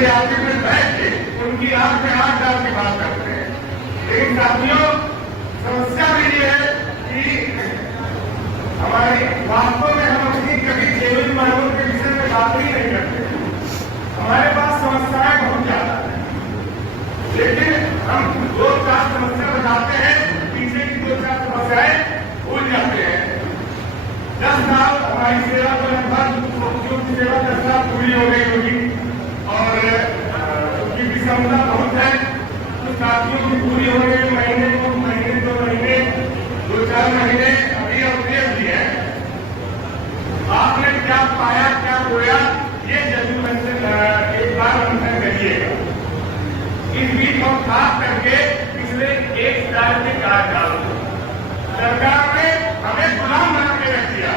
उनके आगे में बैठ के उनकी आंख में आंख डाल के बात करते हैं। लेकिन साथियों, समस्या भी ये है कि हमारी वास्तव में हम अपनी कभी जेवल मानव के विषय में बात ही नहीं करते। हमारे पास समस्याएं बहुत ज्यादा है, लेकिन हम 2-4 समस्या बताते हैं, पीछे की 2-4 समस्याएं भूल जाते हैं। 10 साल हमारी सेवा तो लगभग की सेवा 10 साल पूरी हो गई होगी और उसकी विषमता बहुत है। कुछ साथियों की पूरी हो गई, महीने 2 महीने 2-4 महीने अभी अवधेय भी है। आपने क्या पाया, क्या खोया, ये जरूर एक बार मंथन करिएगा। इस बीच हम खास करके पिछले 1 साल के कार्यकाल में सरकार ने हमें गुलाम बना के रख दिया।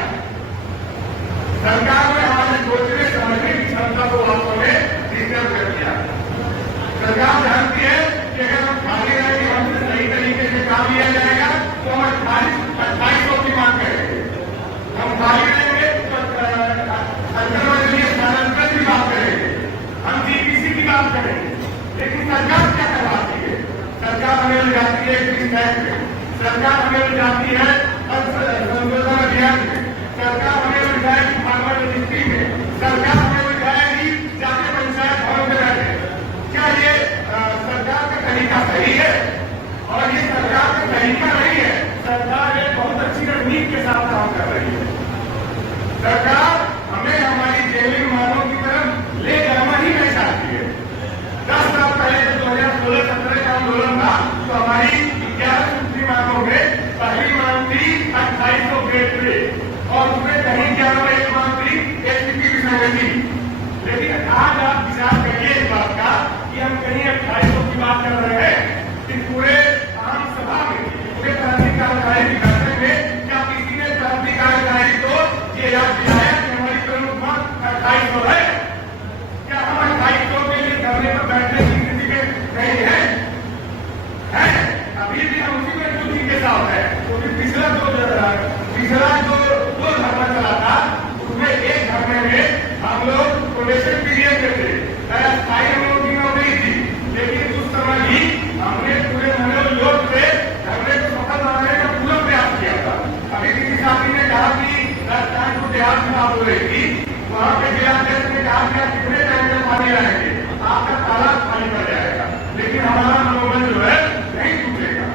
सरकार ने हमारे सोचने समझने की क्षमता को वास्तव में डिस्टर्ब कर दिया। सरकार जानती है कि अगर हम खाली रहेंगे, हमसे सही तरीके से काम लिया जाएगा तो हम 2800 की मांग करेंगे। हम खाली रहेंगे तो अंतर्राज्यीय स्थानांतरण की बात करेंगे, हम जीपीसी की बात करेंगे। लेकिन सरकार क्या करवाती है? सरकार हमें ले जाती है एक्ट में, सरकार हमें ले जाती है संशोधन अभियान में, सरकार हमें ले जाएगी फार्मर रजिस्ट्री में, सरकार हमें ले जाएगी जाके पंचायत भवन में बैठे। क्या ये सरकार का तरीका सही है? और ये सरकार का तरीका नहीं है। सरकार एक बहुत अच्छी रणनीति के साथ काम कर रही है। सरकार हमें हमारी जेलिंग मानों की तरफ ले जाना ही नहीं चाहती है। 10 साल पहले 2016-17 का आंदोलन था तो हमारी 11 सूत्री मांगों में पहली मांग थी 2800 ग्रेड पे और उसमें कहीं 11 मांग थी एसपीपी की संगति। लेकिन आज आप विचार करिए इस बात का कि हम कहीं 2800 की बात कर रहे हैं कि पूरे आम सभा में, पूरे क्रांतिकारी की बैठक में क्या किसी ने क्रांतिकारी को ये याद दिलाया कि हमारी प्रमुख मांग 2800 है? क्या हम 2800 के लिए धरने पर बैठने की स्थिति में नहीं है? अभी भी हम उसी में जुटी के साथ है। क्योंकि पिछला जो धरना चला था उसमें एक धरने में हम लोग प्रोबेशन पीरियड में थे, अस्थायी हम लोग की नौकरी थी। लेकिन उस समय भी हमने पूरे मनोयोग से धरने को सफल बनाने का पूरा प्रयास किया था। अभी किसी साथी ने कहा कि राजस्थान को देहात में बात हो रही थी, वहां पे जिलाध्यक्ष ने कहा कि आप कितने टाइम में पानी लाएंगे, आपका तालाब पानी पड़ जाएगा। लेकिन हमारा मनोबल जो है नहीं टूटेगा।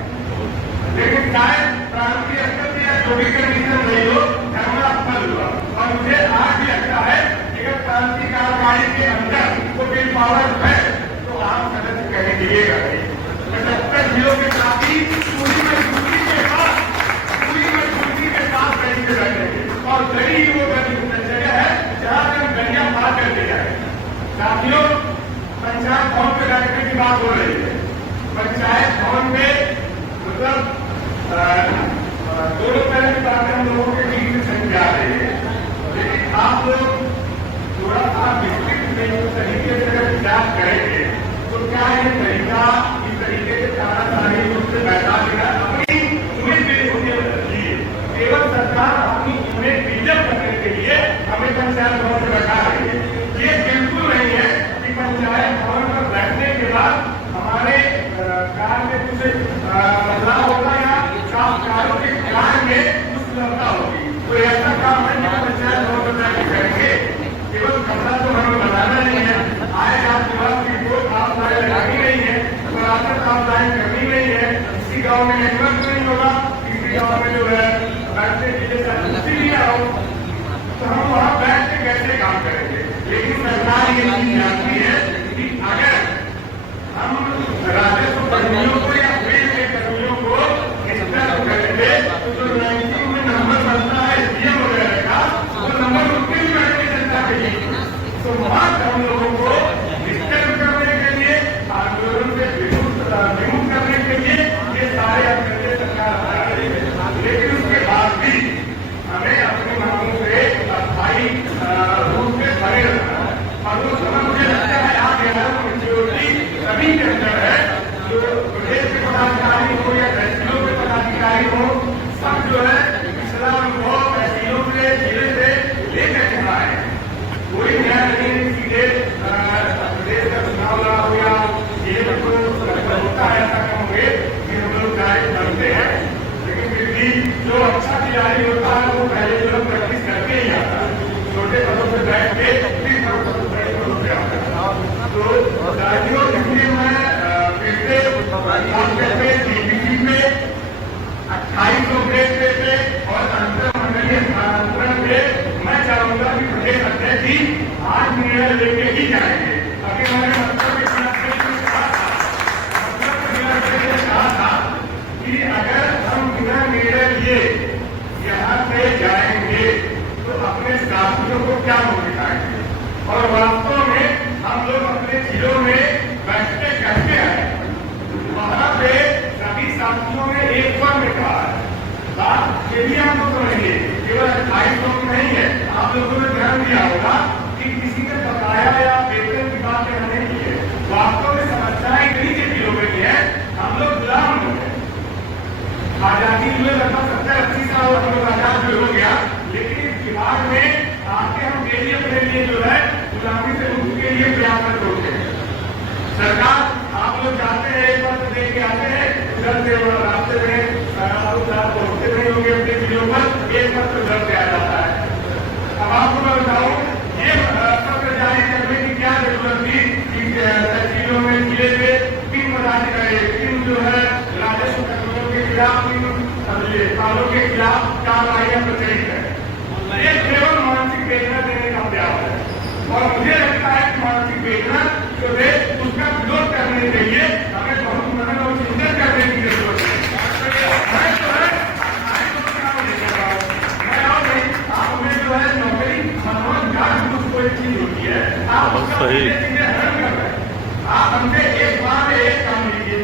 लेकिन शायद प्रांतीय स्तर से जो भी कंडीशन रही हो, धरना सफल हुआ। और मुझे आज भी लगता है कि अगर क्रांतिकारी के अंदर को विल पावर है तो आप सदस्य कहने दिएगा नहीं। 75 जिलों के साथी पूरी मजबूती के साथ गली से बैठेंगे और गली वो जगह है जहां से हम गलियां पार कर दिया है। साथियों, पंचायत भवन पे बैठने की बात हो रही है। पंचायत भवन में मतलब दोनों तरह की बातें हम लोगों के बीच में संख्या आ रही है। लेकिन आप लोग थोड़ा सा विस्तृत तरीके से अगर विचार करेंगे तो क्या ये तरीका इस तरीके से सारी रूप से बैठा देना अपनी इमेज बिल्डअप लिए केवल सरकार अपनी इमेज बिल्डअप करने के लिए हमें पंचायत भवन में बैठा रही है। ये बिल्कुल नहीं है कि पंचायत भवन पर बैठने के बाद हमारे कार्य में कुछ बदलाव होगा या कार्यों के कार्य में कुछ सुलभता होगी। तो ऐसा काम है कि पंचायत भवन में करेंगे। केवल खतरा तो हमें बताना नहीं है, आए आपके पास की रिपोर्ट आप लगानी नहीं है, सरासर सावधानी करनी नहीं है। किसी गाँव में नेटवर्क नहीं होगा, किसी गाँव में जो है बैठने के लिए भी ना हो, तो हम वहाँ बैठ के कैसे काम करेंगे? लेकिन सरकार ये चीज जानती है कि अगर हम राजस्व कर्मियों को या फील्ड के कर्मियों को डिस्टर्ब करेंगे तो जो रैंकिंग में नंबर बनता है डीएम वगैरह का, वो नंबर उनके भी बैठने जनता के लिए। तो वहां हम लोगों को डिस्टर्ब करने के लिए, आंदोलन से विमुख करने के लिए ये सारे अपने सरकार हटा रही है। लेकिन उसके बाद भी हमें अपनी मांगों से अस्थायी रूप से भरे रहना है। और उस समय मुझे लगता है आप सभी के अंदर है जो मुकाबला हो या ये तो होता है, ऐसा कहोगे कि हम लोग डायरेक्ट बनते हैं, लेकिन फिर भी जो अच्छा खिलाड़ी होता है वो पहले जो प्रैक्टिस करके ही आता है, छोटे पदों पे बैठ के फिर बड़े पदों पे आता है। तो साथियों, इसलिए मैं फिर से डीबीसी में 2800 ग्रेड पे और अंतरमंडलीय स्थानांतरण पे मैं चाहूंगा कि प्रदेश अध्यक्ष जी आज निर्णय लेके ही जाएंगे। अभी मैंने कहा था कि अगर हम बिना निर्णय लिए यहाँ से जाएंगे तो अपने साथियों को क्या मुंह दिखाएंगे, और वास्तव में हम लोग अपने जिलों में बैठते कहते हैं, वहां पे सभी साथियों ने एक बार में कहा है। बात ये भी हम लोग समझिए, केवल 28 लोग नहीं है, आप लोगों ने ध्यान दिया होगा कि किसी ने बकाया या वेतन की बात नहीं की है। वास्तव में समस्याएं इतनी जटिल हो गई है, हम लोग गुलाम हो गए। आजादी हुए लगभग 70-80 साल हम लोग आजाद हो गया, लेकिन इस बिहार में आके हम डेली अपने लिए जो है गुलामी से मुक्ति के लिए प्रयास करते हैं। सरकार आप लोग जाते हैं, एक बार देख के आते हैं, उधर से रास्ते में पहुंचते नहीं होंगे अपने जिलों पर, एक पत्र घर से आ जाता है। अब आपको मैं बताऊं, ये पत्र जारी करने की क्या जरूरत थी कि तहसीलों में जिले में 3 पदाधिकारी, 3 जो है राजस्व कर्मियों के खिलाफ, 3 सालों के खिलाफ कार्रवाइयां प्रचलित है। ये केवल मानसिक वेदना देने का प्रयास है, और मुझे लगता है कि मानसिक वेदना जो है उसका विरोध करने के लिए हमें बहुत मनन और चिंतन करने की जरूरत है। मैं जो है आप हमें जो है नौकरी भगवान जान कोई चीज होती है, आप उसका चीजें हरण कर रहे हैं। आप हमसे एक बार में एक काम लीजिए,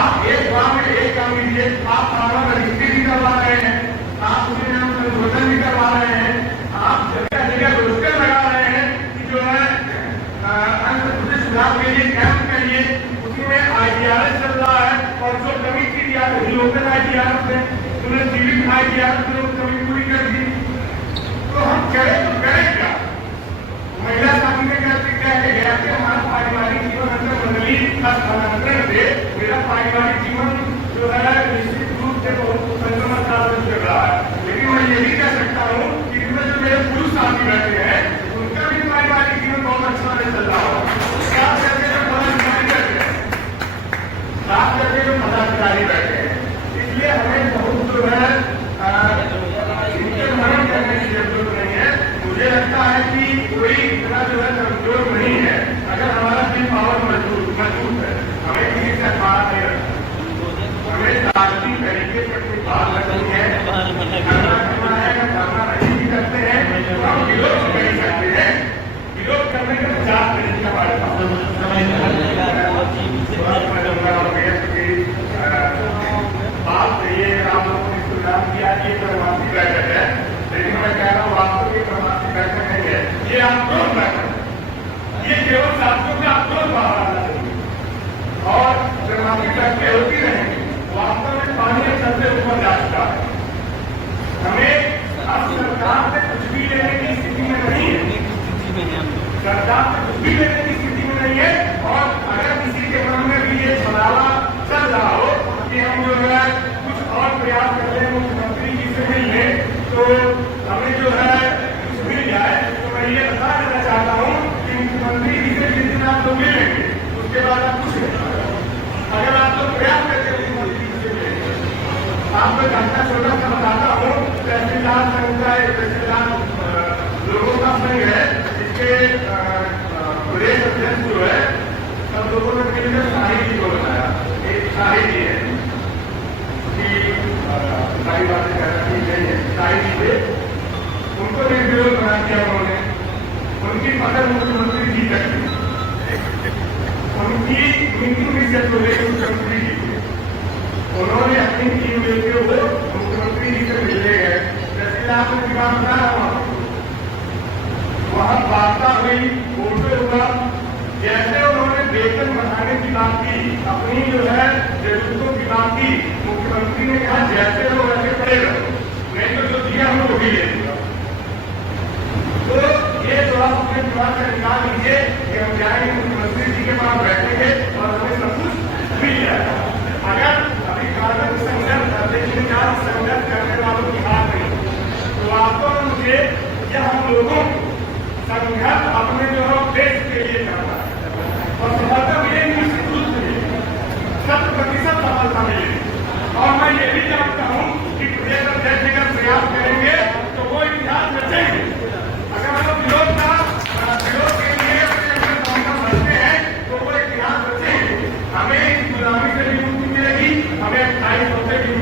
आप एक बार में एक काम लीजिए, आप हमारा रजिस्ट्री भी करवा रहे हैं, आप उसके नाम संशोधन भी करवा रहे हैं, आप जगह जगह रोस्टर लगा रहे हैं कि जो है अंतर सुधार के लिए कैंप करिए, उसी में ITRS चल रहा है, और जो कमी थी लोकल ITRS में उन्हें सिविल ITRS में कमी पूरी कर दी। तो हम करें तो करें क्या? महिला साथी में क्या गया कि हमारा पारिवारिक जीवन अंतरमंडलीय स्थानांतरण से मेरा पारिवारिक जीवन जो है निश्चित रूप से बहुत संक्रमण का चल रहा है, लेकिन मैं ये भी कह सकता हूँ कि इसमें जो मेरे पुरुष साथी बैठे हैं उनका भी पारिवारिक जीवन बहुत अच्छा नहीं चल रहा हो। साथ करके जो पदाधिकारी बैठे हैं, साथ करके जो पदाधिकारी बैठे हैं, इसलिए हमें बहुत जो है मनन करने की जरूरत नहीं है। मुझे लगता है कि कोई इतना जो है कमजोर नहीं है, अगर हमारा दिल पावर मजबूत है, हमें किसी से बात नहीं रखना, हमें शांति तरीके से कोई बात रखनी है, करना है, करना नहीं भी करते हैं तो हम विरोध कर सकते हैं, विरोध करने का 50 मिनट का हमारे बात ये आप लोगों ने सुझाव किया कि प्रवासी बैठक है, लेकिन मैं कह रहा हूँ वास्तव में प्रवासी बैठक नहीं है, ये आंदोलन बैठक है, ये केवल साथियों का आंदोलन बाहर आना चाहिए, और प्रवासी बैठकें होती रहेंगी। वास्तव में पानी छत से ऊपर जा चुका है, हमें अब सरकार से कुछ भी लेने की स्थिति में नहीं है, सरकार से कुछ भी लेने की स्थिति में नहीं है, और अगर किसी के मन में भी ये छलावा चल रहा हो कि हम जो है कुछ और प्रयास कर रहे हैं मुख्यमंत्री जी से मिलने, तो हमें जो है कुछ मिल जाए, तो मैं ये बता देना चाहता हूँ कि मुख्यमंत्री जी से जिस दिन आप लोग मिलेंगे उसके बाद आप कुछ अगर आप लोग प्रयास करके मुख्यमंत्री जी से मिलेंगे, आपको घंटा छोटा सा बताता हूँ, तहसीलदार संघ का तहसीलदार लोगों का संघ है, इसके प्रदेश अध्यक्ष जो है सब लोगों ने मिलकर शाही जी को बताया, एक शाही जी है सारी बातें करनी नहीं है, शाही जी थे, उनको निर्विरोध बना दिया उन्होंने, उनकी पकड़ मुख्यमंत्री जी तक थी, उनकी मीटिंग विषय को लेकर मुख्यमंत्री जी थे, उन्होंने अपनी टीम लेते हुए मुख्यमंत्री जी से मिलने गए, तहसीलदार की बात बता रहा हूँ, वहां वार्ता हुई, फोटो हुआ, जैसे उन्होंने वेतन बढ़ाने की बात की, अपनी जो है जरूरतों की बात की, मुख्यमंत्री ने कहा जैसे हो वैसे पड़ेगा, नहीं तो जो दिया हम वो भी ले लूंगा। तो ये जो आप अपने थोड़ा सा निकाल लीजिए कि हम जाएंगे मुख्यमंत्री जी के पास बैठेंगे और हमें सब कुछ मिल जाएगा। अगर अभी कागज संघर्ष अध्यक्ष संघर्ष करने वालों की बात नहीं तो आपको मुझे या हम लोगों संघर्ष अपने जो है देश के लिए करना है और सफलता मिलेगी निश्चित मिलेगी, 100% सफलता मिलेगी। और मैं ये भी जानता हूँ कि प्रदेश अध्यक्ष अगर प्रयास करेंगे तो वो इतिहास रचेंगे। अगर हम विरोध के लिए बढ़ते हैं तो वो इतिहास रचेंगे। हमें इस गुलामी से भी मुक्ति मिलेगी, हमें 28 से भी